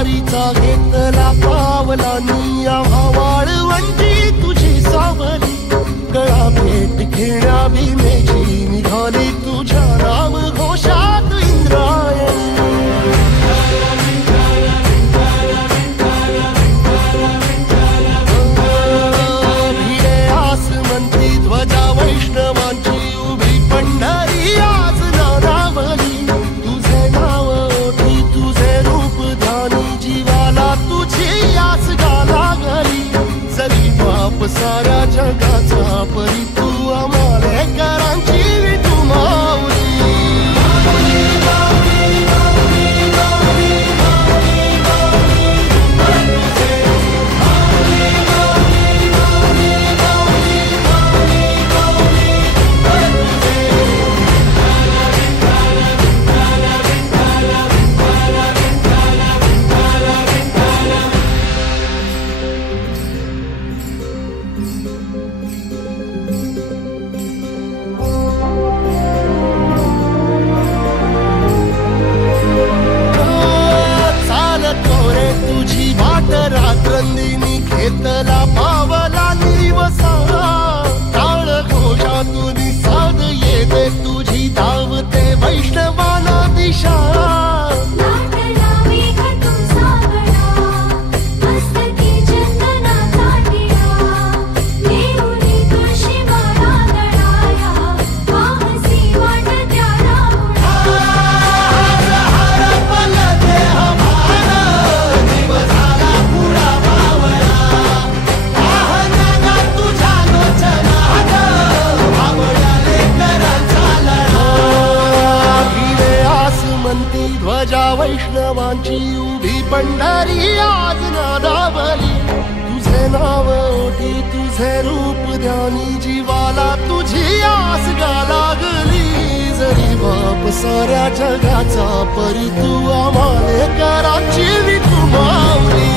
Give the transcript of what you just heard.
वारीचा घेतला पावलांनी आम्हा वाळवंटी तुझी सावली गळा भेट घेण्या भीमेची निघाली तुझ्या नाम घोषात इंद्रायणी भिडे आसमंती ध्वजा वैष्णवांची उभी पंढरी आज नादावली तुझे नाव ओठी तुझे रूप ध्यानी जीवाला तुझी आस गाला गली जरी बाप साऱ्या जगाचा परी तू आम्हाले करांची विठू माऊली रात्रंदिनी घेतला पावला निवसा टाळ घोषातून साध येते तुझी धावते वैष्णवाना दिशा ध्वजा वैष्णवांची उभी पंढरी आज नादावली तुझे नाव ओठी तुझे रूप ध्यानी जीवाला तुझी आस गा लागली जरी बाप साऱ्या जगाचा परी तू आम्हाले कराची विठू माऊली